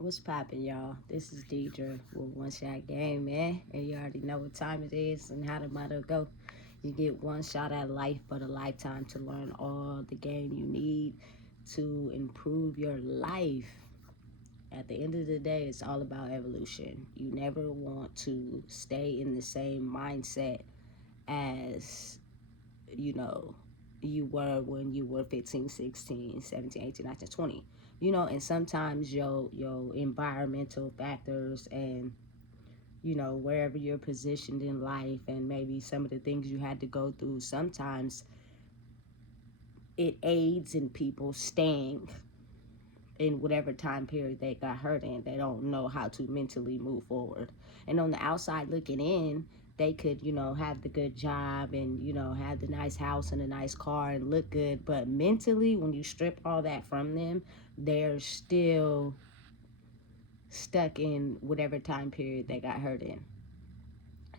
What's poppin', y'all? This is Deidre with One Shot Game, man. And you already know what time it is and how the motto go. You get one shot at life, but a lifetime to learn all the game you need to improve your life. At the end of the day, it's all about evolution. You never want to stay in the same mindset as, you know, you were when you were 15, 16, 17, 18, 19, 20. And sometimes your environmental factors and wherever you're positioned in life and maybe some of the things you had to go through, sometimes it aids in people staying in whatever time period they got hurt in. They don't know how to mentally move forward. And on the outside looking in, they could, have the good job and, have the nice house and a nice car and look good. But mentally, when you strip all that from them, they're still stuck in whatever time period they got hurt in.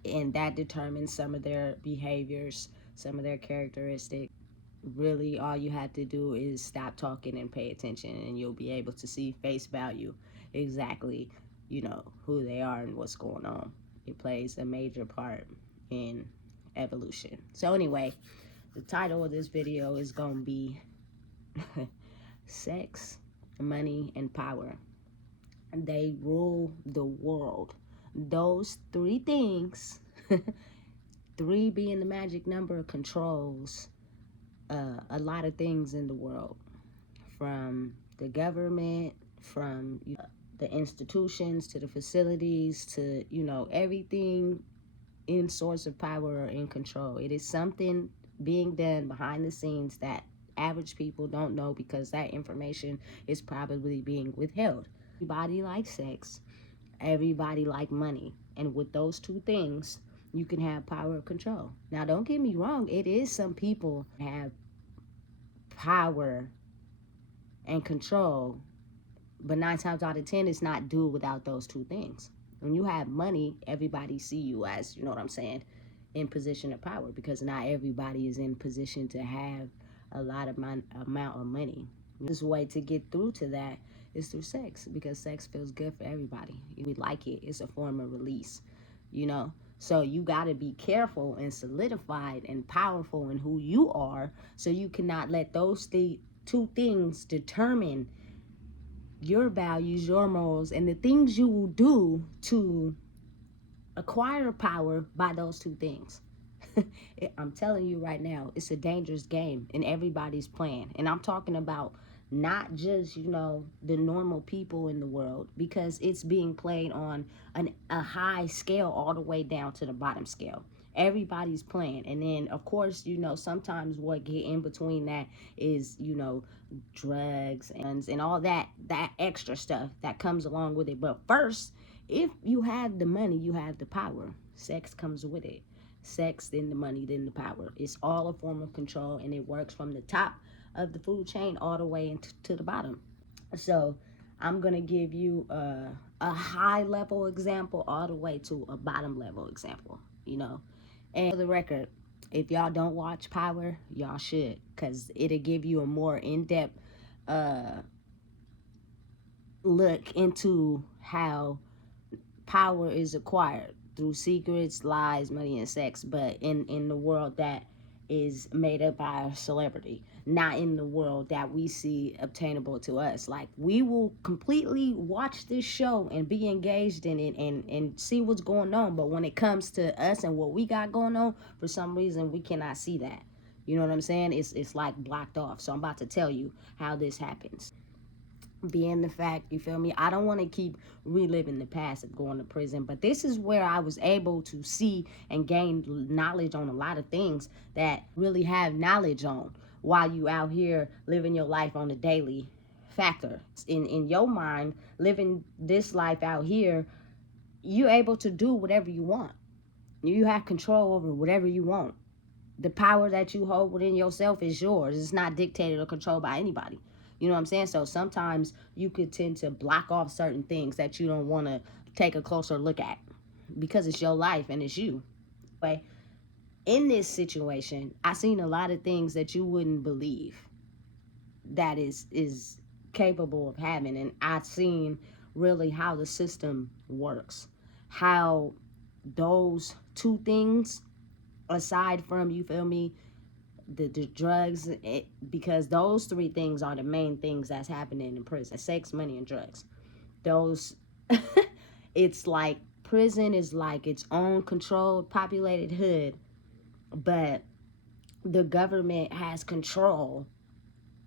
And that determines some of their behaviors, some of their characteristics. Really, all you have to do is stop talking and pay attention, and you'll be able to see face value exactly, who they are and what's going on. It plays a major part in evolution. So anyway, the title of this video is going to be Sex, Money, and Power. They rule the world. Those three things, three being the magic number, controls a lot of things in the world, from the government, from the institutions to the facilities to everything in source of power or in control. It is something being done behind the scenes that average people don't know because that information is probably being withheld. Everybody likes sex, everybody like money, and with those two things you can have power of control. Now don't get me wrong, it is some people have power and control, but 9 times out of 10 it's not due without those two things. When you have money, everybody see you as, you know what I'm saying, in position of power, because not everybody is in position to have a lot of amount of money. This way to get through to that is through sex, because sex feels good for everybody. We like it. It's a form of release, So you got to be careful and solidified and powerful in who you are, so you cannot let those two things determine your values, your morals, and the things you will do to acquire power by those two things. I'm telling you right now, it's a dangerous game and everybody's playing. And I'm talking about not just, the normal people in the world, because it's being played on a high scale all the way down to the bottom scale. Everybody's playing. And then, of course, sometimes what get in between that is, drugs and all that extra stuff that comes along with it. But first, if you have the money, you have the power. Sex comes with it. Sex, then the money, then the power. It's all a form of control, and it works from the top of the food chain all the way to the bottom. So I'm going to give you a high level example all the way to a bottom level example, And for the record, if y'all don't watch Power, y'all should, because it'll give you a more in-depth look into how power is acquired through secrets, lies, money, and sex, but in the world that is made up by a celebrity, not in the world that we see obtainable to us. Like, we will completely watch this show and be engaged in it and see what's going on, but when it comes to us and what we got going on, for some reason we cannot see that. You know what I'm saying? It's like blocked off. So I'm about to tell you how this happens. Being the fact, you feel me, I don't want to keep reliving the past of going to prison, but this is where I was able to see and gain knowledge on a lot of things that really have knowledge on while you out here living your life on a daily factor. In your mind, living this life out here, you're able to do whatever you want. You have control over whatever you want. The power that you hold within yourself is yours. It's not dictated or controlled by anybody. You know what I'm saying? So sometimes you could tend to block off certain things that you don't want to take a closer look at, because it's your life and it's you. But in this situation, I seen a lot of things that you wouldn't believe that is capable of having. And I've seen really how the system works. How those two things, aside from, you feel me, the drugs, because those three things are the main things that's happening in prison: sex, money, and drugs. Those, it's like prison is like its own controlled, populated hood, but the government has control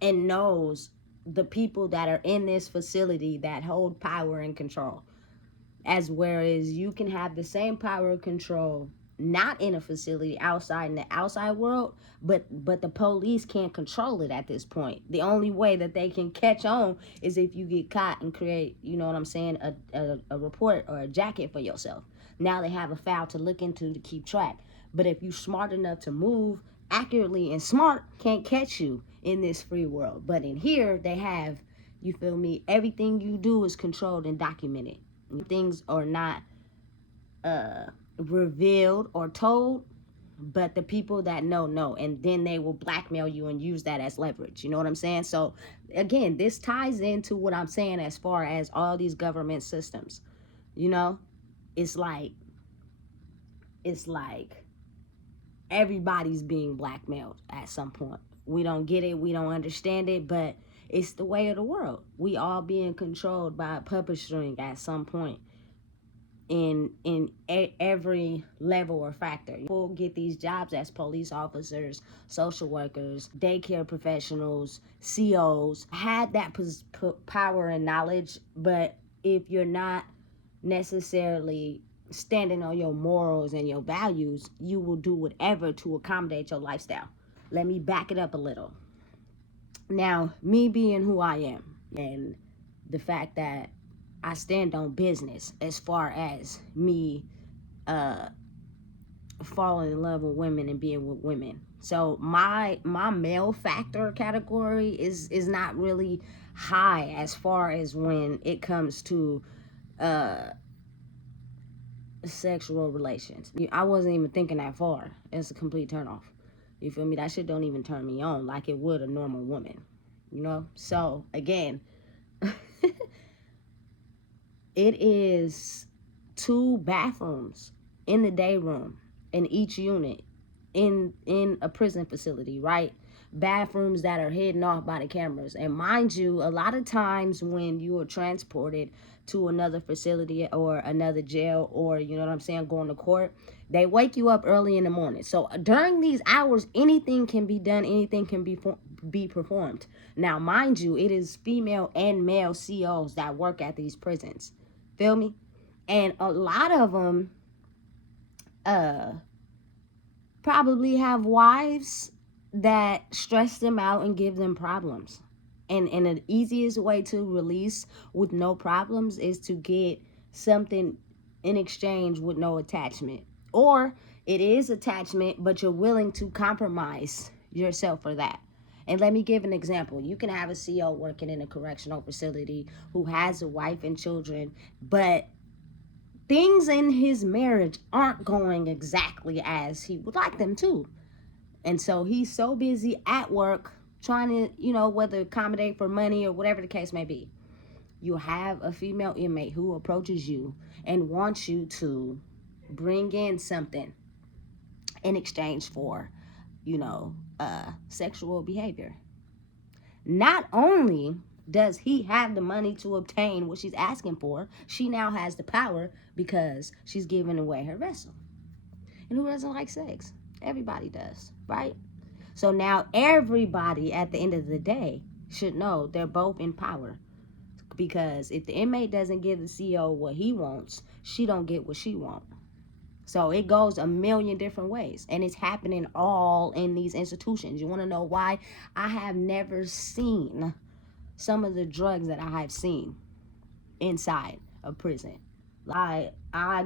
and knows the people that are in this facility that hold power and control. As whereas you can have the same power of control not in a facility outside in the outside world, but the police can't control it at this point. The only way that they can catch on is if you get caught and create, you know what I'm saying, a report or a jacket for yourself. Now they have a file to look into to keep track. But if you're smart enough to move accurately and smart, can't catch you in this free world. But in here they have, you feel me, everything you do is controlled and documented. Things are not revealed or told, but the people that know, and then they will blackmail you and use that as leverage. You know what I'm saying? So again, this ties into what I'm saying as far as all these government systems. You know, it's like everybody's being blackmailed at some point. We don't get it, we don't understand it, but it's the way of the world. We all being controlled by a puppet string at some point in every level or factor. People get these jobs as police officers, social workers, daycare professionals, COs, had that power and knowledge, but if you're not necessarily standing on your morals and your values, you will do whatever to accommodate your lifestyle. Let me back it up a little. Now, me being who I am and the fact that I stand on business as far as me falling in love with women and being with women. So my male factor category is not really high as far as when it comes to sexual relations. I wasn't even thinking that far. It's a complete turn off. You feel me? That shit don't even turn me on like it would a normal woman. You know? So again, it is 2 bathrooms in the day room in each unit in a prison facility, right? Bathrooms that are hidden off by the cameras. And mind you, a lot of times when you are transported to another facility or another jail, or, you know what I'm saying, going to court, they wake you up early in the morning. So during these hours, anything can be done, anything can be performed. Now, mind you, it is female and male COs that work at these prisons. Feel me? And a lot of them probably have wives that stress them out and give them problems. And the easiest way to release with no problems is to get something in exchange with no attachment. Or it is attachment, but you're willing to compromise yourself for that. And let me give an example. You can have a CO working in a correctional facility who has a wife and children, but things in his marriage aren't going exactly as he would like them to. And so he's so busy at work trying to, you know, whether accommodate for money or whatever the case may be. You have a female inmate who approaches you and wants you to bring in something in exchange for, you know, sexual behavior. Not only does he have the money to obtain what she's asking for, she now has the power because she's giving away her vessel. And who doesn't like sex? Everybody does, right? So now everybody at the end of the day should know they're both in power. Because if the inmate doesn't give the CO what he wants, she don't get what she wants. So it goes a million different ways. And it's happening all in these institutions. You want to know why? I have never seen some of the drugs that I have seen inside a prison. I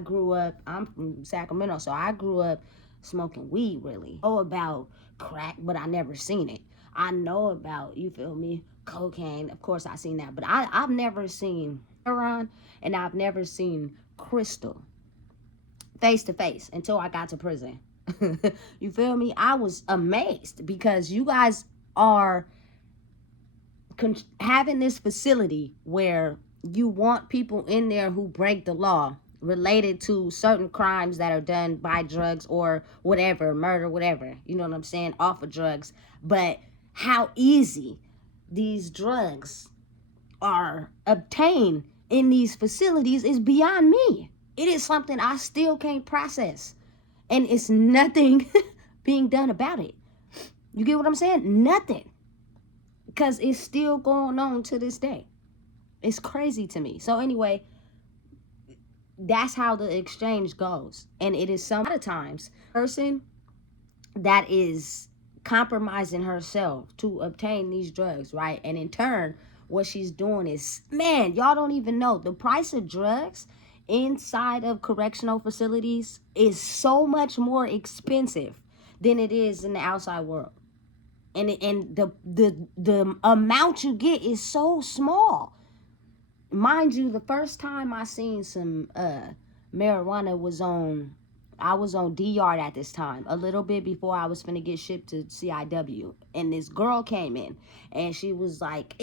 grew up, I'm from Sacramento, so I grew up smoking weed, really. I know about crack, but I never seen it. I know about, you feel me, cocaine. Of course I seen that, but I've never seen heroin, and I've never seen crystal face to face until I got to prison. You feel me? I was amazed because you guys are having this facility where you want people in there who break the law related to certain crimes that are done by drugs or whatever, murder, whatever, you know what I'm saying, off of drugs. But how easy these drugs are obtained in these facilities is beyond me. It is something I still can't process. And it's nothing being done about it. You get what I'm saying? Nothing. Because it's still going on to this day. It's crazy to me. So anyway, that's how the exchange goes. And it is some of times person that is compromising herself to obtain these drugs, right? And in turn, what she's doing is, man, y'all don't even know the price of drugs inside of correctional facilities is so much more expensive than it is in the outside world. And the amount you get is so small. Mind you, the first time I seen some marijuana was on, I was on D Yard at this time, a little bit before I was finna get shipped to CIW, and this girl came in, and she was like,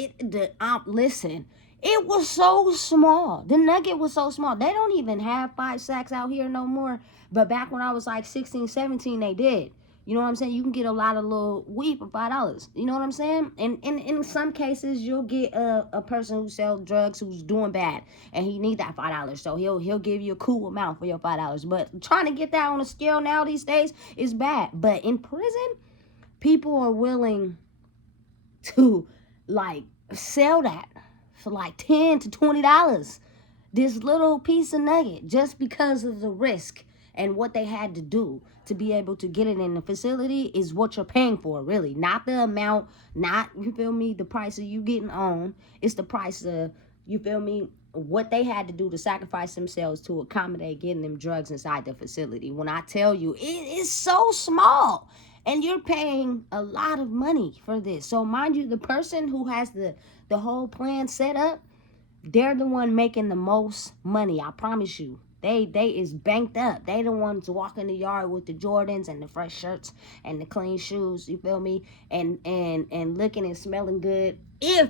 listen, it was so small. The nugget was so small. They don't even have 5 sacks out here no more. But back when I was like 16, 17, they did. You know what I'm saying? You can get a lot of little weed for $5. You know what I'm saying? And in some cases, you'll get a person who sells drugs who's doing bad, and he need that $5. So he'll give you a cool amount for your $5. But trying to get that on a scale now these days is bad. But in prison, people are willing to like sell that for like $10 to $20. This little piece of nugget, just because of the risk and what they had to do to be able to get it in the facility, is what you're paying for, really. Not the amount, not, you feel me, the price of you getting on. It's the price of, you feel me, what they had to do to sacrifice themselves to accommodate getting them drugs inside the facility. When I tell you, it is so small. And you're paying a lot of money for this. So mind you, the person who has the whole plan set up, they're the one making the most money. I promise you. They is banked up. They the ones walking the yard with the Jordans and the fresh shirts and the clean shoes. You feel me? And looking and smelling good. If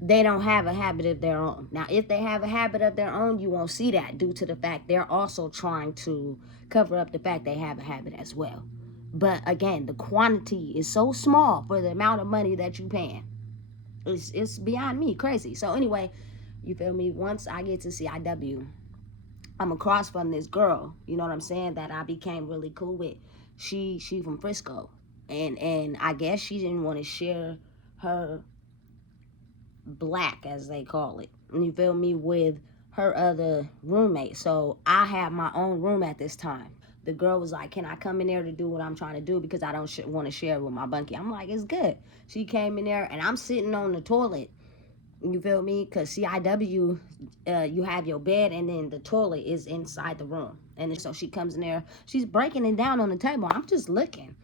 they don't have a habit of their own. Now, if they have a habit of their own, you won't see that due to the fact they're also trying to cover up the fact they have a habit as well. But again, the quantity is so small for the amount of money that you're paying. It's beyond me, crazy. So anyway, you feel me? Once I get to CIW, I'm across from this girl, you know what I'm saying, that I became really cool with. She from Frisco. And I guess she didn't want to share her black, as they call it, you feel me, with her other roommate. So I had my own room at this time. The girl was like, can I come in there to do what I'm trying to do, because I don't want to share with my bunkie. I'm like, it's good. She came in there, and I'm sitting on the toilet, you feel me, because CIW, you have your bed, and then the toilet is inside the room. And so she comes in there, she's breaking it down on the table. I'm just looking,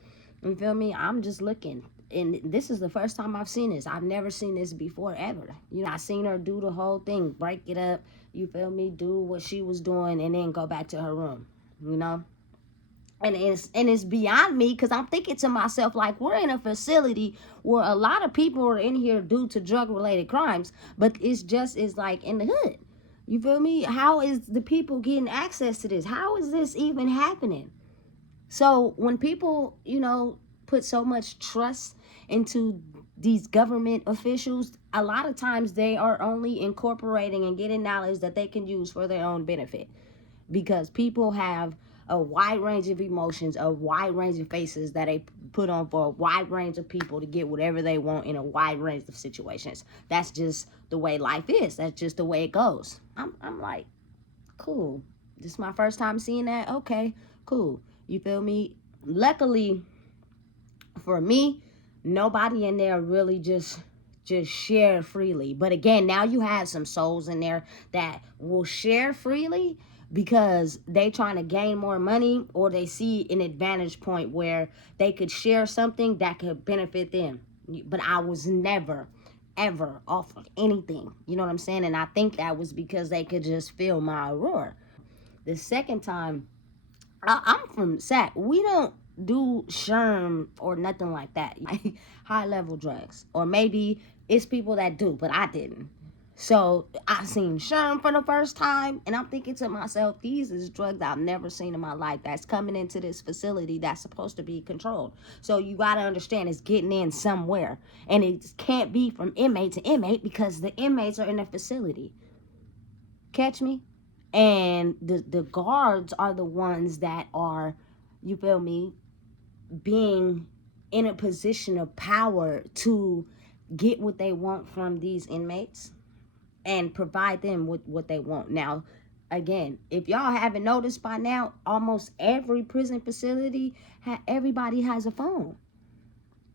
you feel me, I'm just looking. And this is the first time I've seen this. I've never seen this before, ever. You know, I seen her do the whole thing, break it up, you feel me, do what she was doing, and then go back to her room, you know. And it's beyond me, because I'm thinking to myself, like, we're in a facility where a lot of people are in here due to drug-related crimes, but it's like in the hood. You feel me? How is the people getting access to this? How is this even happening? So when people, you know, put so much trust into these government officials, a lot of times they are only incorporating and getting knowledge that they can use for their own benefit, because people have a wide range of emotions, a wide range of faces that they put on for a wide range of people to get whatever they want in a wide range of situations. That's just the way life is. That's just the way it goes. I'm like, cool. This is my first time seeing that. Okay, cool. You feel me? Luckily for me, nobody in there really just share freely. But again, now you have some souls in there that will share freely because they trying to gain more money, or they see an advantage point where they could share something that could benefit them. But I was never ever offered anything, you know what I'm saying? And I think that was because they could just feel my aurora. The second time, I'm from SAC. We don't do sherm or nothing like that. High level drugs. Or maybe it's people that do, but I didn't. So I seen Sherm for the first time, and I'm thinking to myself, these is drugs I've never seen in my life that's coming into this facility that's supposed to be controlled. So you got to understand it's getting in somewhere, and it can't be from inmate to inmate because the inmates are in the facility. Catch me? And the guards are the ones that are, you feel me, being in a position of power to get what they want from these inmates and provide them with what they want. Now, again, if y'all haven't noticed by now, almost every prison facility, everybody has a phone.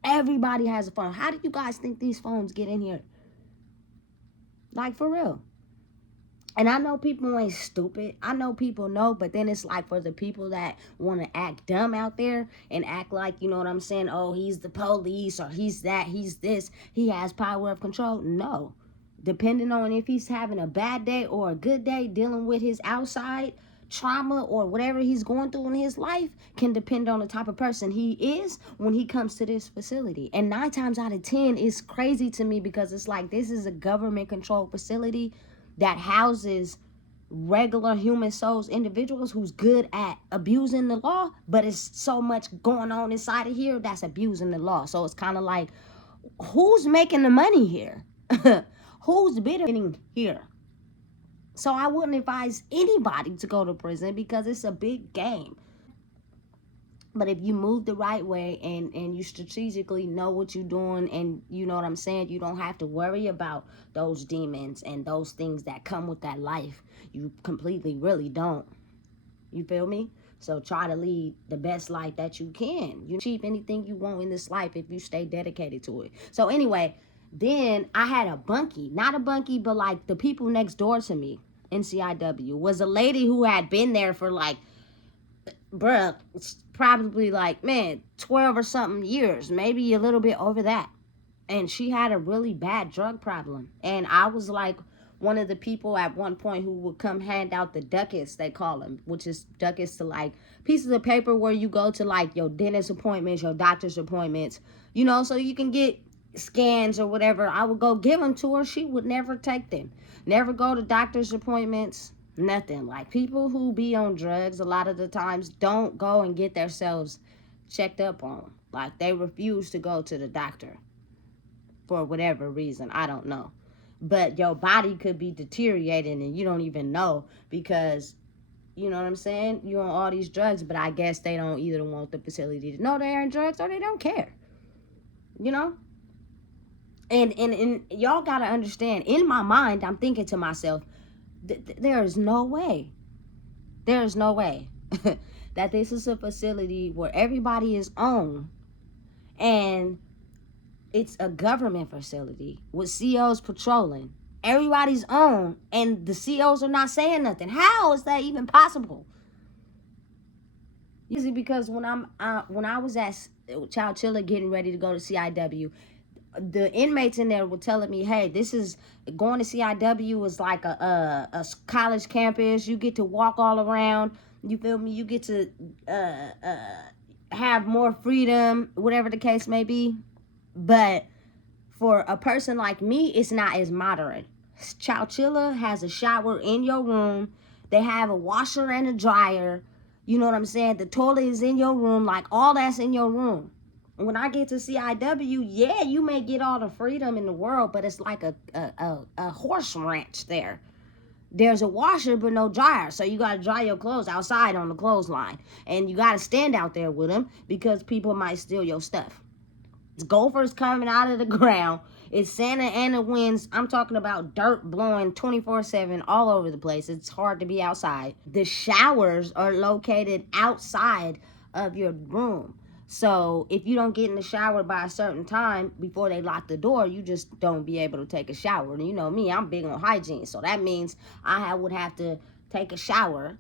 Everybody has a phone. How do you guys think these phones get in here? Like, for real. And I know people ain't stupid. I know people know, but then it's like for the people that want to act dumb out there and act like, you know what I'm saying? Oh, he's the police or he's that, he's this. He has power of control. No. Depending on if he's having a bad day or a good day, dealing with his outside trauma or whatever he's going through in his life can depend on the type of person he is when he comes to this facility. And 9 times out of 10, it's crazy to me because it's like this is a government controlled facility that houses regular human souls, individuals who's good at abusing the law, but it's so much going on inside of here that's abusing the law. So it's kind of like, who's making the money here? Who's bidding here? So I wouldn't advise anybody to go to prison because it's a big game. But if you move the right way and you strategically know what you're doing and you know what I'm saying, you don't have to worry about those demons and those things that come with that life. You completely really don't. You feel me? So try to lead the best life that you can. You achieve anything you want in this life if you stay dedicated to it. So anyway, then I had a bunkie. Not a bunkie, but like the people next door to me in CIW was a lady who had been there for like, bruh, it's probably like, man, 12 or something years, maybe a little bit over that. And she had a really bad drug problem. And I was like one of the people at one point who would come hand out the ducats, they call them, which is ducats to like pieces of paper where you go to like your dentist appointments, your doctor's appointments, you know, so you can get scans or whatever. I would go give them to her. She would never take them. Never go to doctor's appointments. Nothing. Like people who be on drugs a lot of the times don't go and get themselves checked up on. Like they refuse to go to the doctor for whatever reason. I don't know. But your body could be deteriorating and you don't even know because, you know what I'm saying? You're on all these drugs, but I guess they don't either want the facility to know they're on drugs or they don't care. You know? And y'all got to understand, in my mind, I'm thinking to myself, there is no way that this is a facility where everybody is on and it's a government facility with COs patrolling. Everybody's on and the COs are not saying nothing. How is that even possible? Usually because when I was at Chowchilla getting ready to go to CIW, the inmates in there were telling me, hey, this is going to CIW is like a college campus. You get to walk all around. You feel me? You get to have more freedom, whatever the case may be. But for a person like me, it's not as moderate. Chowchilla has a shower in your room. They have a washer and a dryer. You know what I'm saying? The toilet is in your room. Like all that's in your room. When I get to CIW, yeah, you may get all the freedom in the world, but it's like a horse ranch there. There's a washer but no dryer, so you gotta dry your clothes outside on the clothesline, and you gotta stand out there with them because people might steal your stuff. It's gophers coming out of the ground. It's Santa Ana winds. I'm talking about dirt blowing 24/7 all over the place. It's hard to be outside. The showers are located outside of your room. So if you don't get in the shower by a certain time before they lock the door, you just don't be able to take a shower. And you know me, I'm big on hygiene. So that means I would have to take a shower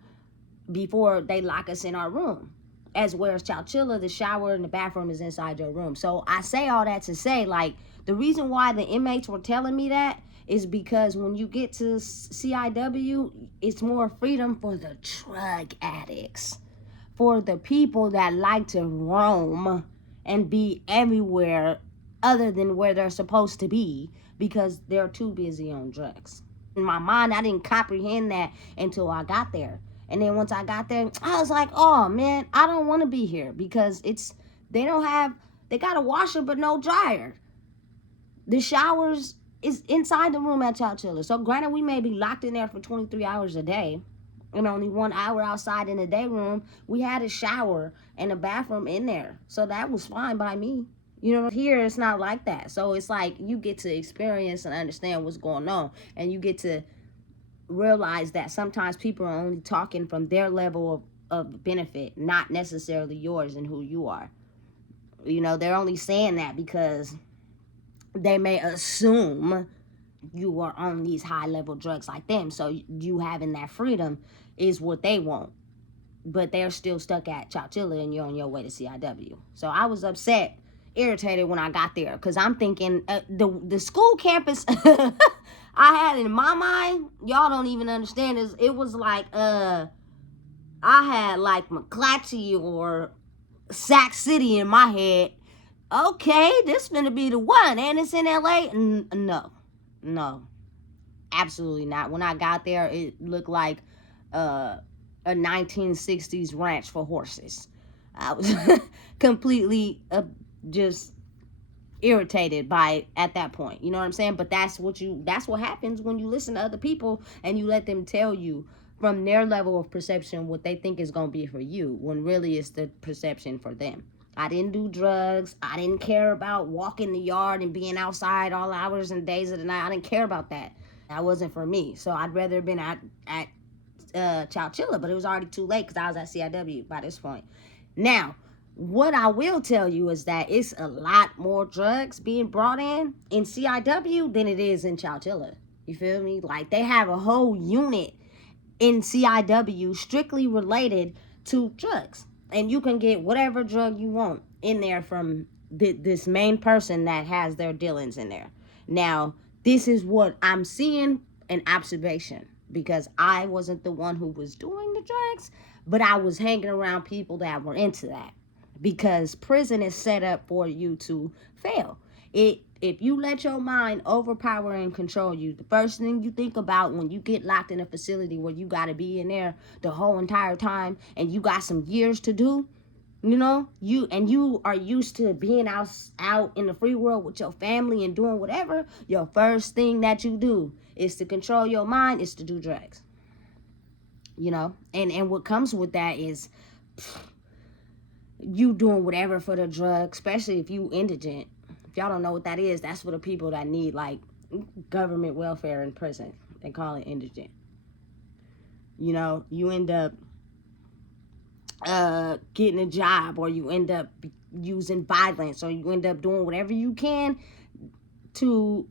before they lock us in our room. As whereas Chowchilla, the shower and the bathroom is inside your room. So I say all that to say, like, the reason why the inmates were telling me that is because when you get to CIW, it's more freedom for the drug addicts, for the people that like to roam and be everywhere other than where they're supposed to be, because they're too busy on drugs. In my mind, I didn't comprehend that until I got there. And then once I got there, I was like, oh man, I don't want to be here because they don't have, they got a washer but no dryer. The showers is inside the room at Chowchilla. So granted, we may be locked in there for 23 hours a day and only 1 hour outside in the day room. We had a shower and a bathroom in there. So that was fine by me. You know, here it's not like that. So it's like you get to experience and understand what's going on. And you get to realize that sometimes people are only talking from their level of benefit, not necessarily yours and who you are. You know, they're only saying that because they may assume you are on these high level drugs like them. So you having that freedom is what they want. But they're still stuck at Chowchilla and you're on your way to CIW. So I was upset, irritated when I got there because I'm thinking the school campus I had in my mind, y'all don't even understand this. It was like I had like McClatchy or Sac City in my head. Okay, this finna be the one, and it's in LA. No, absolutely not. When I got there, it looked like a 1960s ranch for horses. I was completely just irritated by it at that point. You know what I'm saying? But that's what happens when you listen to other people and you let them tell you from their level of perception what they think is going to be for you, when really it's the perception for them. I didn't do drugs. I didn't care about walking the yard and being outside all hours and days of the night. I didn't care about that. That wasn't for me. So I'd rather have been at Chowchilla, but it was already too late because I was at CIW by this point. Now, what I will tell you is that it's a lot more drugs being brought in CIW than it is in Chowchilla. You feel me? Like, they have a whole unit in CIW strictly related to drugs. And you can get whatever drug you want in there from this main person that has their dealings in there. Now, this is what I'm seeing an observation, because I wasn't the one who was doing the drugs, but I was hanging around people that were into that, because prison is set up for you to fail. If you let your mind overpower and control you, the first thing you think about when you get locked in a facility where you got to be in there the whole entire time and you got some years to do, you know, you are used to being out in the free world with your family and doing whatever, your first thing that you do is to control your mind, is to do drugs. You know, and what comes with that is you doing whatever for the drug, especially if you indigent. If y'all don't know what that is, that's for the people that need like government welfare in prison. They call it indigent. You know, you end up getting a job, or you end up using violence, or you end up doing whatever you can to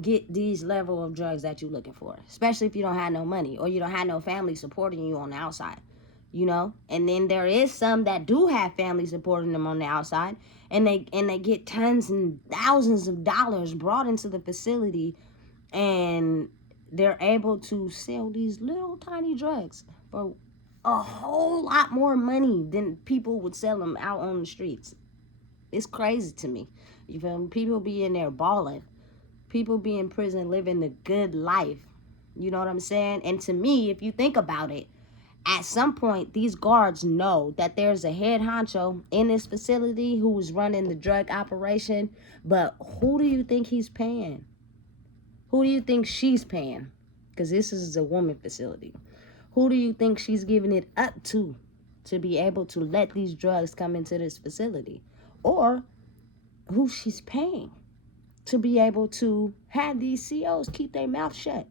get these level of drugs that you're looking for, especially if you don't have no money or you don't have no family supporting you on the outside. You know, and then there is some that do have family supporting them on the outside, and they get tons and thousands of dollars brought into the facility, and they're able to sell these little tiny drugs for a whole lot more money than people would sell them out on the streets. It's crazy to me. You feel me? People be in there balling. People be in prison living the good life. You know what I'm saying? And to me, if you think about it, at some point, these guards know that there's a head honcho in this facility who's running the drug operation, but who do you think he's paying? Who do you think she's paying? Because this is a woman facility. Who do you think she's giving it up to be able to let these drugs come into this facility? Or who she's paying to be able to have these COs keep their mouth shut?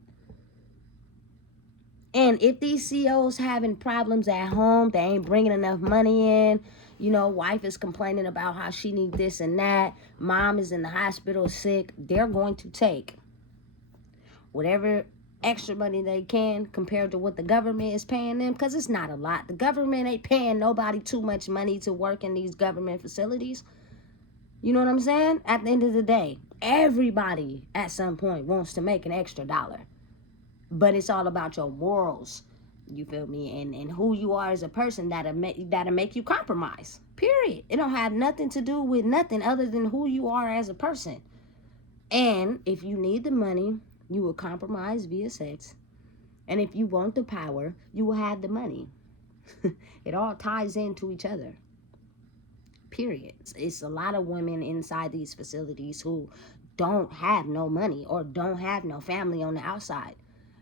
And if these COs having problems at home, they ain't bringing enough money in, you know, wife is complaining about how she needs this and that, mom is in the hospital sick, they're going to take whatever extra money they can compared to what the government is paying them, because it's not a lot. The government ain't paying nobody too much money to work in these government facilities. You know what I'm saying? At the end of the day, everybody at some point wants to make an extra dollar. But it's all about your morals, you feel me, and who you are as a person that'll make you compromise, period. It don't have nothing to do with nothing other than who you are as a person. And if you need the money, you will compromise via sex. And if you want the power, you will have the money. It all ties into each other. Period. It's a lot of women inside these facilities who don't have no money or don't have no family on the outside,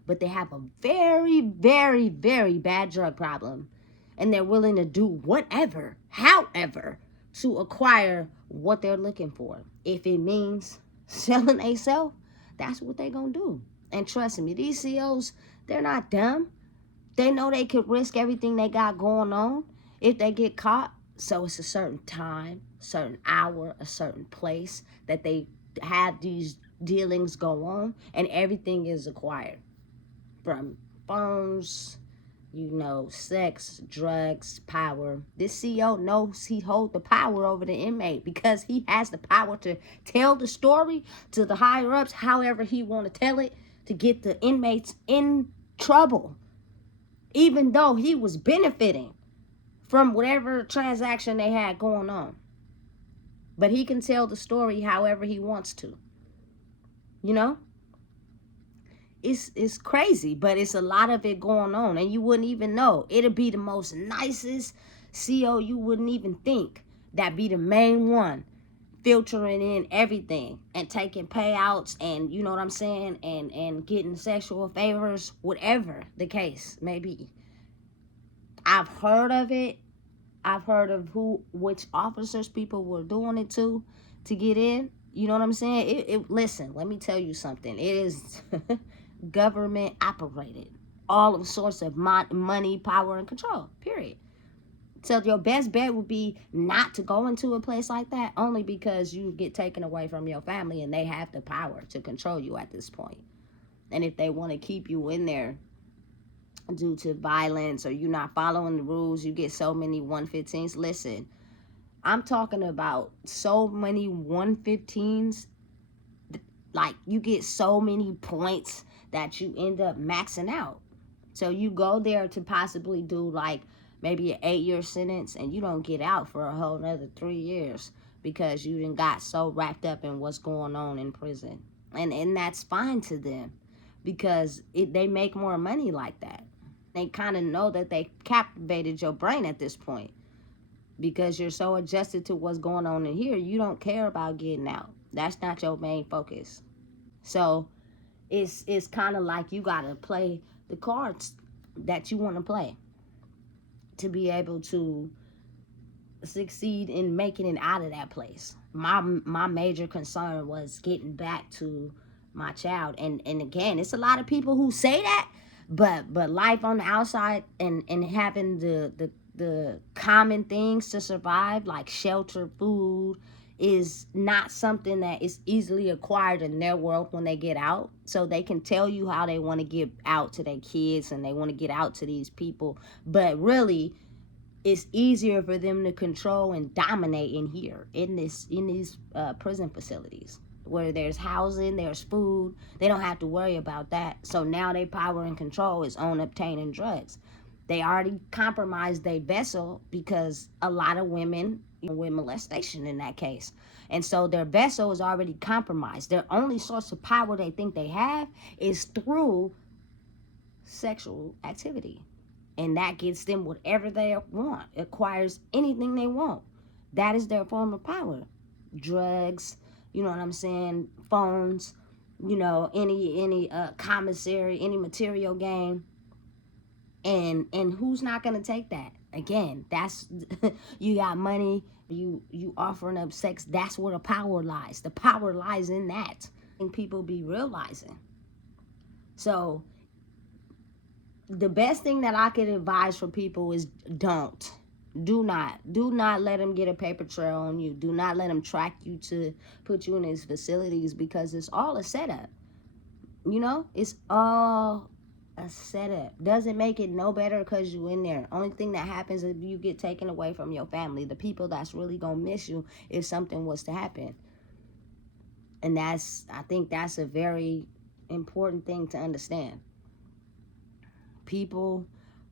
but they have a very, very, very bad drug problem, and they're willing to do whatever, however, to acquire what they're looking for. If it means selling themselves, that's what they're gonna do. And trust me, these CEOs, they're not dumb. They know they could risk everything they got going on if they get caught. So it's a certain time, certain hour, a certain place that they have these dealings go on, and everything is acquired from phones, sex, drugs, power. This CEO knows he holds the power over the inmate because he has the power to tell the story to the higher ups however he want to tell it to get the inmates in trouble, even though he was benefiting from whatever transaction they had going on. But he can tell the story however he wants to. You know? It's crazy, but it's a lot of it going on, and you wouldn't even know. It'll be the most nicest CO you wouldn't even think that be the main one filtering in everything and taking payouts, and you know what I'm saying, and getting sexual favors, whatever the case may be. I've heard of it. I've heard of which officers people were doing it to get in. You know what I'm saying? Listen, let me tell you something. It is government operated. All of sorts of money, power, and control. Period. So your best bet would be not to go into a place like that, only because you get taken away from your family and they have the power to control you at this point. And if they want to keep you in there due to violence or you not following the rules, you get so many 115s. Listen, I'm talking about so many 115s, like you get so many points that you end up maxing out. So you go there to possibly do like maybe an 8-year sentence, and you don't get out for a whole another 3 years because you done got so wrapped up in what's going on in prison. And that's fine to them because they make more money like that. They kind of know that they captivated your brain at this point because you're so adjusted to what's going on in here. You don't care about getting out. That's not your main focus. So it's kind of like you gotta play the cards that you want to play to be able to succeed in making it out of that place. My major concern was getting back to my child, and again, it's a lot of people who say that, but life on the outside and having the common things to survive, like shelter, food, is not something that is easily acquired in their world when they get out. So they can tell you how they want to get out to their kids and they want to get out to these people, but really it's easier for them to control and dominate in here in these prison facilities where there's housing, there's food. They don't have to worry about that. So now their power and control is on obtaining drugs. They already compromised their vessel because a lot of women with molestation in that case. And so their vessel is already compromised. Their only source of power they think they have is through sexual activity. And that gets them whatever they want, acquires anything they want. That is their form of power. Drugs, you know what I'm saying, phones, any commissary, any material gain. And who's not gonna take that? Again, that's you got money, you offering up sex, that's where the power lies. The power lies in that. And people be realizing. So the best thing that I could advise for people is do not let them get a paper trail on you. Do not let them track you to put you in these facilities because it's all a setup. It's all a setup. Doesn't make it no better because you in there. Only thing that happens is you get taken away from your family. The people that's really gonna miss you if something was to happen. And I think that's a very important thing to understand. People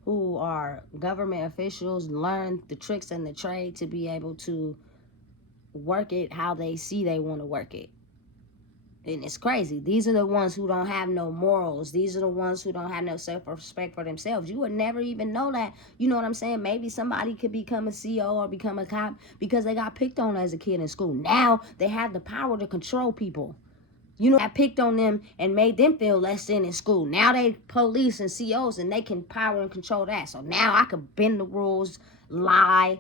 who are government officials learn the tricks and the trade to be able to work it how they see they want to work it. And it's crazy. These are the ones who don't have no morals. These are the ones who don't have no self-respect for themselves. You would never even know that. You know what I'm saying? Maybe somebody could become a CEO or become a cop because they got picked on as a kid in school. Now they have the power to control people. You know, I picked on them and made them feel less than in school. Now they police and CEOs and they can power and control that. So now I could bend the rules, lie,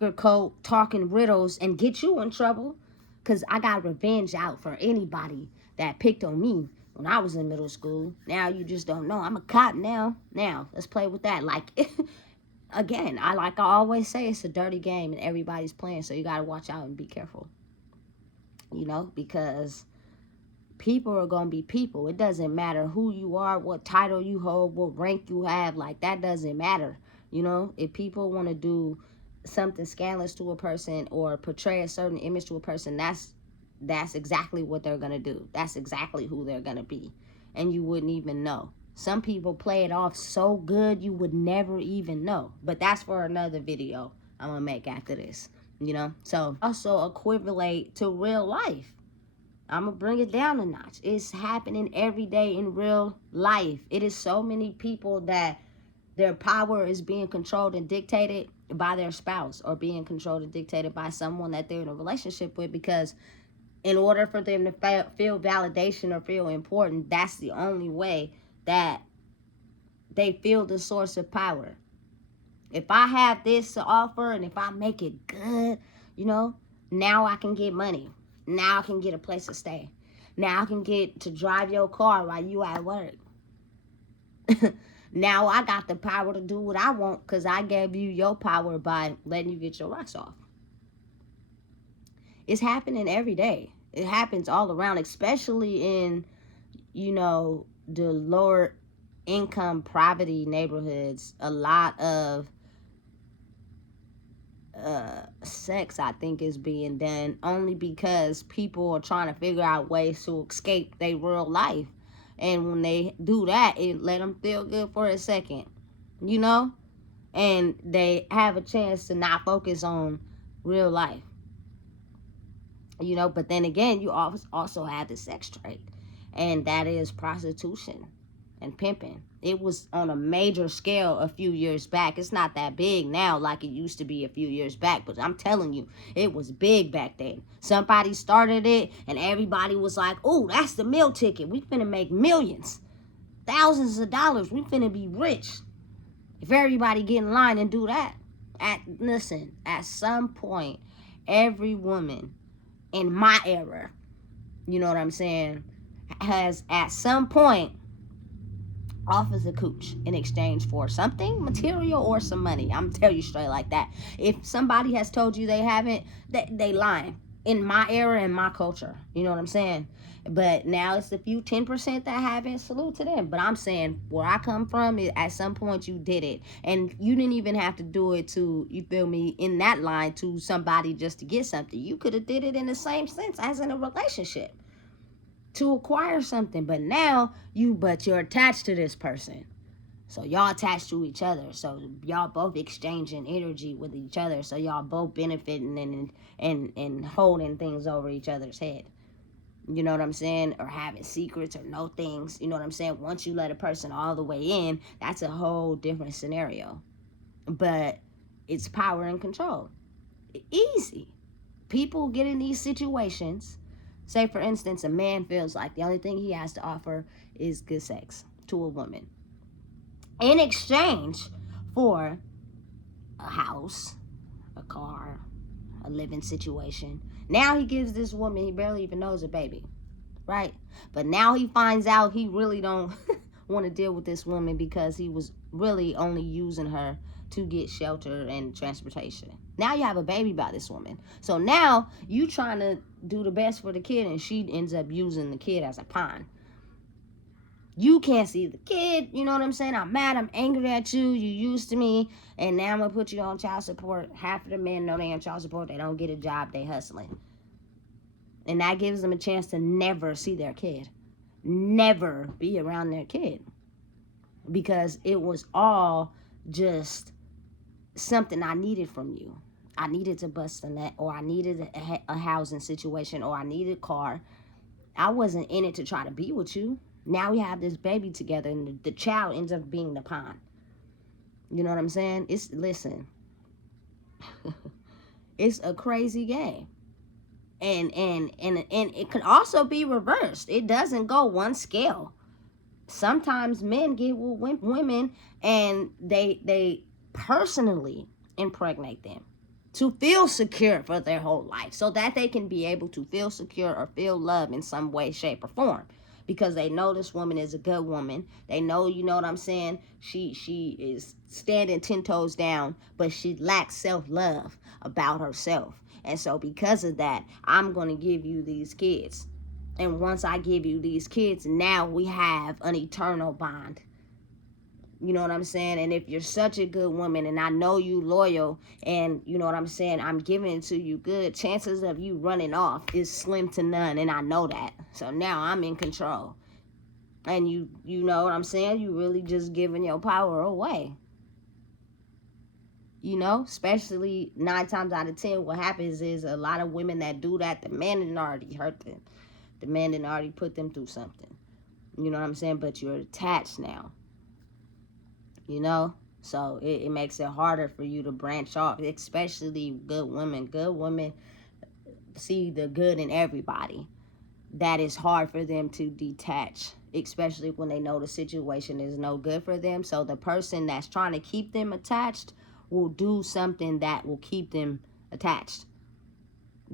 sugarcoat, talking riddles, and get you in trouble. Because I got revenge out for anybody that picked on me when I was in middle school. Now you just don't know. I'm a cop now. Now, let's play with that. Like, again, I always say, it's a dirty game and everybody's playing. So you got to watch out and be careful. You know, because people are going to be people. It doesn't matter who you are, what title you hold, what rank you have. Like, that doesn't matter. You know, if people want to do something scandalous to a person or portray a certain image to a person, that's exactly what they're going to do. That's exactly who they're going to be. And you wouldn't even know. Some people play it off so good you would never even know. But that's for another video I'm going to make after this. You know, so also equivalent to real life. I'm going to bring it down a notch. It's happening every day in real life. It is so many people that their power is being controlled and dictated by their spouse or being controlled and dictated by someone that they're in a relationship with, because in order for them to feel validation or feel important, that's the only way that they feel the source of power. If I have this to offer and if I make it good, you know, now I can get money. Now I can get a place to stay. Now I can get to drive your car while you at work. Now I got the power to do what I want because I gave you your power by letting you get your rocks off. It's happening every day. It happens all around, especially in, you know, the lower income poverty neighborhoods. A lot of sex, I think, is being done only because people are trying to figure out ways to escape their real life. And when they do that, it let them feel good for a second, you know? And they have a chance to not focus on real life, you know? But then again, you also have the sex trade, and that is prostitution and pimping. It was on a major scale a few years back. It's not that big now like it used to be a few years back, but I'm telling you, it was big back then. Somebody started it and everybody was like, oh, that's the meal ticket. We finna make millions, thousands of dollars. We finna be rich. If everybody get in line and do that, listen, at some point, every woman in my era, you know what I'm saying, has at some point offers a cooch in exchange for something material or some money. I'm gonna tell you straight like that. If somebody has told you they haven't, they lying. In my era and my culture, you know what I'm saying? But now it's a few 10% that haven't. Salute to them. But I'm saying where I come from, at some point you did it, and you didn't even have to do it to, you feel me, in that line to somebody just to get something. You could have did it in the same sense as in a relationship, to acquire something. But now you're attached to this person, so y'all attached to each other, so y'all both exchanging energy with each other, so y'all both benefiting and holding things over each other's head, you know what I'm saying, or having secrets or know things, you know what I'm saying. Once you let a person all the way in, that's a whole different scenario. But it's power and control. Easy. People get in these situations. Say, for instance, a man feels like the only thing he has to offer is good sex to a woman in exchange for a house, a car, a living situation. Now he gives this woman, he barely even knows, a baby, right? But now he finds out he really don't want to deal with this woman because he was really only using her to get shelter and transportation. Now you have a baby by this woman. So now you trying to do the best for the kid, and she ends up using the kid as a pawn. You can't see the kid, you know what I'm saying? I'm mad, I'm angry at you, you used to me, and now I'm going to put you on child support. Half of the men know they on child support, they don't get a job, they hustling. And that gives them a chance to never see their kid. Never be around their kid. Because it was all just something I needed from you. I needed to bust a nut, or I needed a housing situation, or I needed a car. I wasn't in it to try to be with you. Now we have this baby together, and the child ends up being the pawn. You know what I'm saying? Listen, it's a crazy game. And it can also be reversed. It doesn't go one scale. Sometimes men get with women and they personally impregnate them to feel secure for their whole life, so that they can be able to feel secure or feel love in some way, shape, or form, because they know this woman is a good woman. They know, you know what I'm saying, she is standing 10 toes down, but she lacks self-love about herself. And so because of that, I'm going to give you these kids. And once I give you these kids, now we have an eternal bond. You know what I'm saying? And if you're such a good woman, and I know you loyal, and you know what I'm saying, I'm giving it to you good, chances of you running off is slim to none, and I know that. So now I'm in control. And you know what I'm saying? You really just giving your power away. You know, especially 9 times out of 10, what happens is a lot of women that do that, the man didn't already hurt them. The man didn't already put them through something. You know what I'm saying? But you're attached now. You know? So it makes it harder for you to branch off, especially good women. Good women see the good in everybody. That is hard for them to detach, especially when they know the situation is no good for them. So the person that's trying to keep them attached will do something that will keep them attached,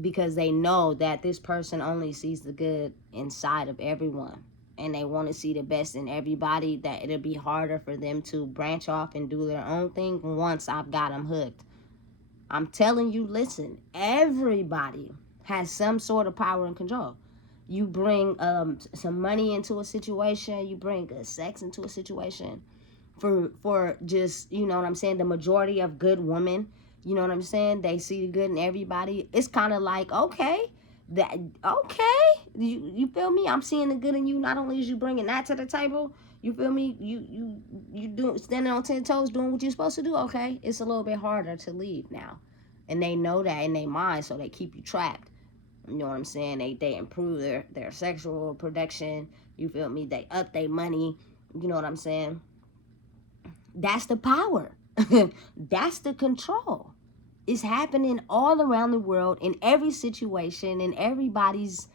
because they know that this person only sees the good inside of everyone, and they want to see the best in everybody, that it'll be harder for them to branch off and do their own thing once I've got them hooked. I'm telling you, listen, everybody has some sort of power and control. You bring some money into a situation, you bring good sex into a situation, for just, you know what I'm saying, the majority of good women, you know what I'm saying, they see the good in everybody. It's kind of like, okay, you feel me, I'm seeing the good in you. Not only is you bringing that to the table, you feel me, you doing, standing on 10 toes, doing what you're supposed to do. Okay, it's a little bit harder to leave now, and they know that in their mind, so they keep you trapped. You know what I'm saying? They improve their sexual production. You feel me? They up their money. You know what I'm saying? That's the power. That's the control. It's happening all around the world, in every situation, in everybody's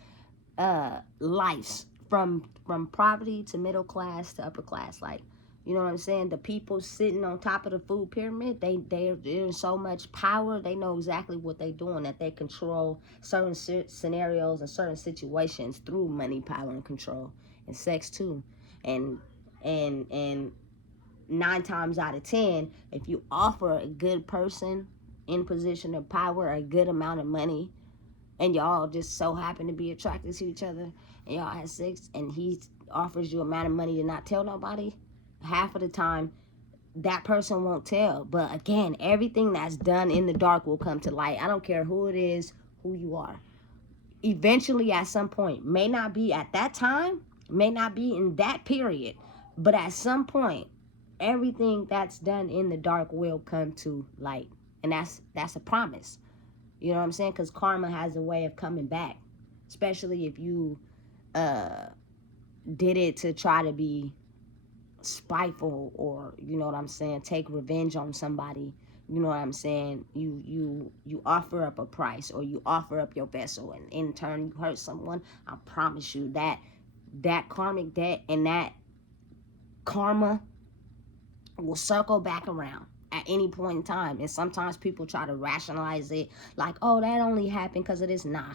lives, from poverty to middle class to upper class. Like, you know what I'm saying? The people sitting on top of the food pyramid, they're in so much power. They know exactly what they're doing, that they control certain scenarios and certain situations through money, power, and control, and sex too. And 9 times out of 10, if you offer a good person in position of power a good amount of money, and y'all just so happen to be attracted to each other, and y'all have sex, and he offers you amount of money to not tell nobody, half of the time that person won't tell. But again, everything that's done in the dark will come to light. I don't care who it is, who you are. Eventually, at some point, may not be at that time, may not be in that period, but at some point, everything that's done in the dark will come to light. And that's a promise. You know what I'm saying? Because karma has a way of coming back, especially if you did it to try to be spiteful, or, you know what I'm saying, take revenge on somebody. You know what I'm saying? You offer up a price, or you offer up your vessel, and in turn you hurt someone. I promise you that karmic debt and that karma will circle back around at any point in time. And sometimes people try to rationalize it like, oh, that only happened because of this. Nah,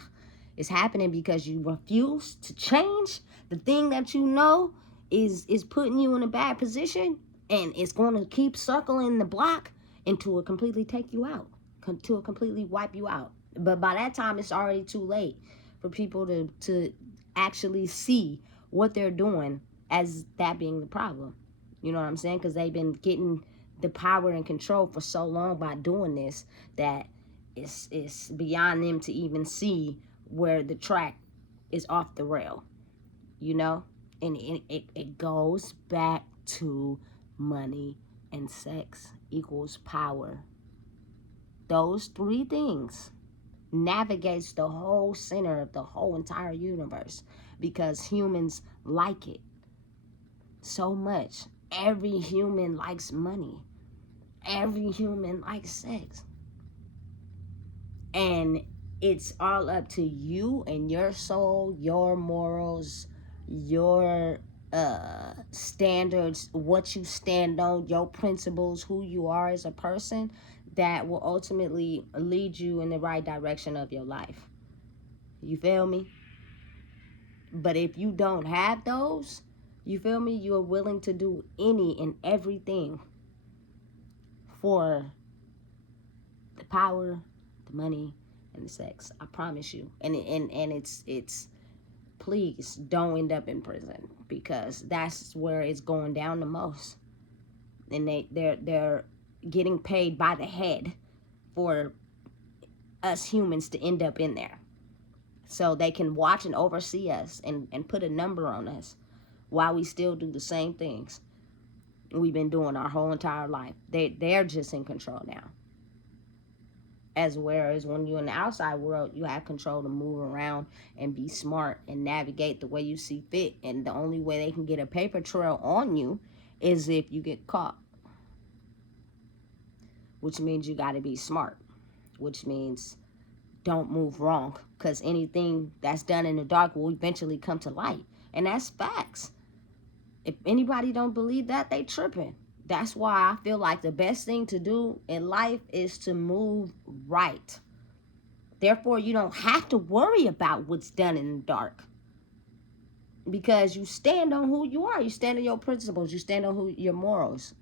it's happening because you refuse to change the thing that you know is putting you in a bad position, and it's going to keep circling the block until it completely take you out, until it completely wipe you out. But by that time, it's already too late for people to actually see what they're doing as that being the problem. You know what I'm saying? Because they've been getting the power and control for so long by doing this, that it's beyond them to even see where the track is off the rail, you know? And it goes back to money and sex equals power. Those 3 things navigates the whole center of the whole entire universe, because humans like it so much. Every human likes money. Every human likes sex. And it's all up to you and your soul, your morals, your standards, what you stand on, your principles, who you are as a person, that will ultimately lead you in the right direction of your life. You feel me? But if you don't have those, you feel me, you're willing to do any and everything for the power, the money, and the sex. I promise you. And it's please don't end up in prison, because that's where it's going down the most. And they're getting paid by the head for us humans to end up in there, so they can watch and oversee us and put a number on us while we still do the same things we've been doing our whole entire life. They're just in control now. As whereas when you're in the outside world, you have control to move around and be smart and navigate the way you see fit. And the only way they can get a paper trail on you is if you get caught, which means you got to be smart, which means don't move wrong, because anything that's done in the dark will eventually come to light. And that's facts. If anybody don't believe that, they tripping. That's why I feel like the best thing to do in life is to move right. Therefore, you don't have to worry about what's done in the dark, because you stand on who you are. You stand on your principles. You stand on your morals.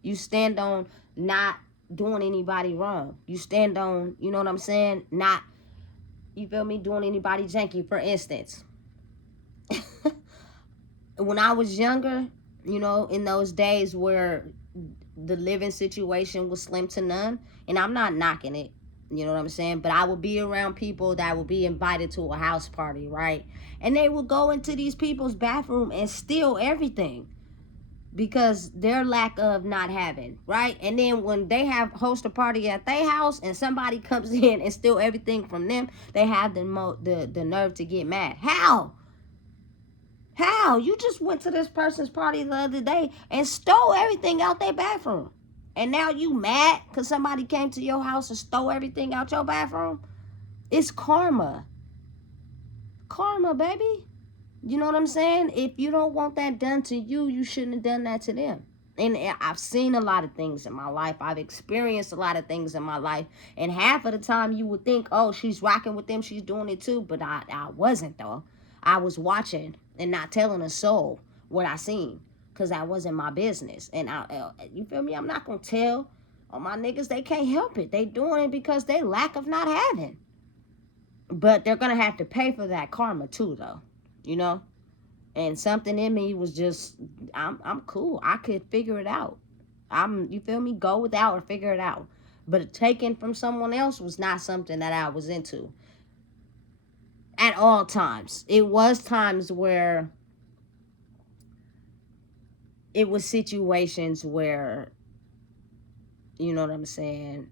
You stand on not doing anybody wrong. You stand on, you know what I'm saying, not, you feel me, doing anybody janky. For instance, when I was younger, you know, in those days where the living situation was slim to none, and I'm not knocking it, you know what I'm saying, but I would be around people that would be invited to a house party, right? And they would go into these people's bathroom and steal everything because their lack of not having, right? And then when they have host a party at their house and somebody comes in and steal everything from them, they have the nerve to get mad. How? You just went to this person's party the other day and stole everything out their bathroom. And now you mad because somebody came to your house and stole everything out your bathroom? It's karma. Karma, baby. You know what I'm saying? If you don't want that done to you, you shouldn't have done that to them. And I've seen a lot of things in my life. I've experienced a lot of things in my life. And half of the time you would think, oh, she's rocking with them, she's doing it too. But I wasn't, though. I was watching and not telling a soul what I seen, because that wasn't my business. And you feel me? I'm not going to tell all my niggas. They can't help it. They doing it because they lack of not having. But they're going to have to pay for that karma too, though. You know? And something in me was just, I'm cool. I could figure it out. You feel me? Go without or figure it out. But taking from someone else was not something that I was into at all times. It was times where it was situations where, you know what I'm saying,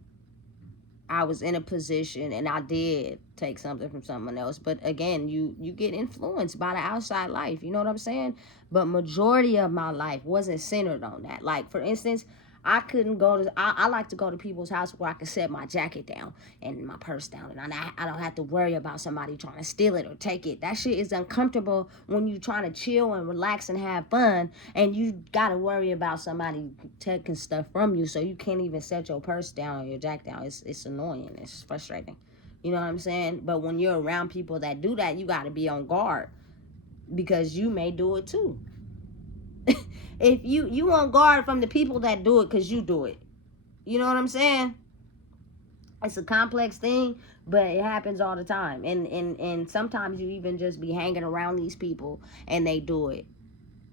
I was in a position and I did take something from someone else. But again, you get influenced by the outside life. You know what I'm saying? But majority of my life wasn't centered on that. Like, for instance, I couldn't go to, I like to go to people's house where I can set my jacket down and my purse down. And I don't have to worry about somebody trying to steal it or take it. That shit is uncomfortable when you trying to chill and relax and have fun. And you got to worry about somebody taking stuff from you. So you can't even set your purse down or your jacket down. It's annoying. It's frustrating. You know what I'm saying? But when you're around people that do that, you got to be on guard, because you may do it too. If you on guard from the people that do it because you do it. You know what I'm saying? It's a complex thing, but it happens all the time. And sometimes you even just be hanging around these people and they do it.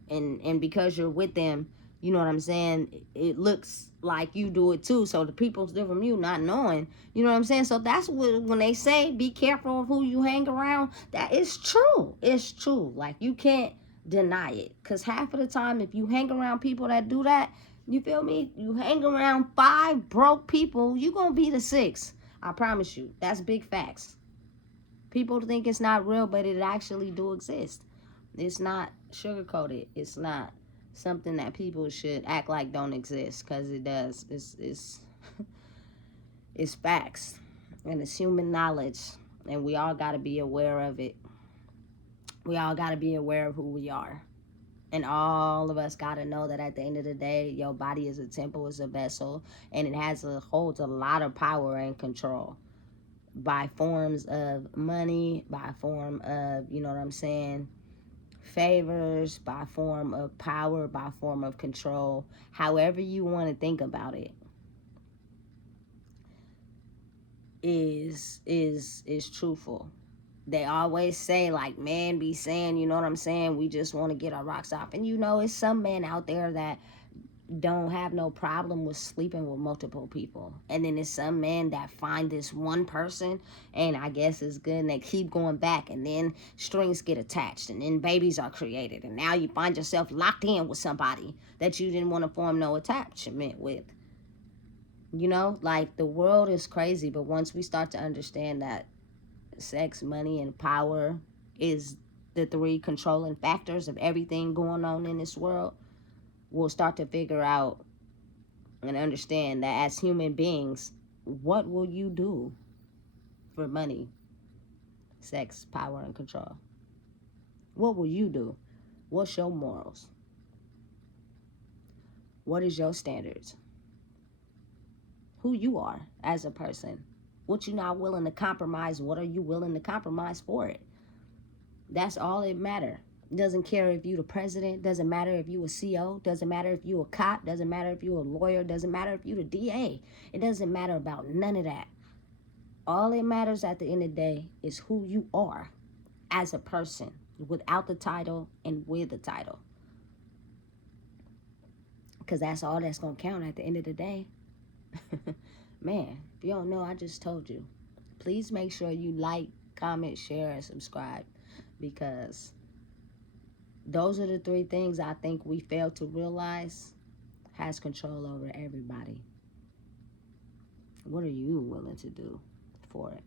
And because you're with them, you know what I'm saying, it looks like you do it too. So the people steal from you not knowing, you know what I'm saying? So that's what, when they say be careful of who you hang around, that is true. It's true. Like, you can't deny it, because half of the time if you hang around people that do that, you feel me, you hang around 5 broke people, you gonna be the 6th. I promise you. That's big facts. People think it's not real, but it actually do exist. It's not sugar-coated. It's not something that people should act like don't exist, because it does. It's facts, and it's human knowledge, and we all got to be aware of it. We all got to be aware of who we are. And all of us got to know that at the end of the day, your body is a temple, is a vessel, and it holds a lot of power and control by forms of money, by form of, you know what I'm saying, favors, by form of power, by form of control. However you want to think about it is truthful. They always say, like, men be saying, you know what I'm saying, we just want to get our rocks off. And you know, it's some men out there that don't have no problem with sleeping with multiple people. And then there's some men that find this one person and I guess it's good and they keep going back, and then strings get attached and then babies are created. And now you find yourself locked in with somebody that you didn't want to form no attachment with. You know, like, the world is crazy, but once we start to understand that sex, money, and power is the three controlling factors of everything going on in this world, we'll start to figure out and understand that as human beings, what will you do for money, sex, power, and control? What will you do? What's your morals? What is your standards? Who you are as a person? What you not willing to compromise? What are you willing to compromise for it? That's all it matter. Doesn't care if you the president, doesn't matter if you a CO, doesn't matter if you a cop, doesn't matter if you a lawyer, doesn't matter if you the DA. It doesn't matter about none of that. All it matters at the end of the day is who you are as a person, without the title and with the title. Because that's all that's going to count at the end of the day. Man, if you don't know, I just told you. Please make sure you like, comment, share, and subscribe, because those are the three things I think we fail to realize has control over everybody. What are you willing to do for it?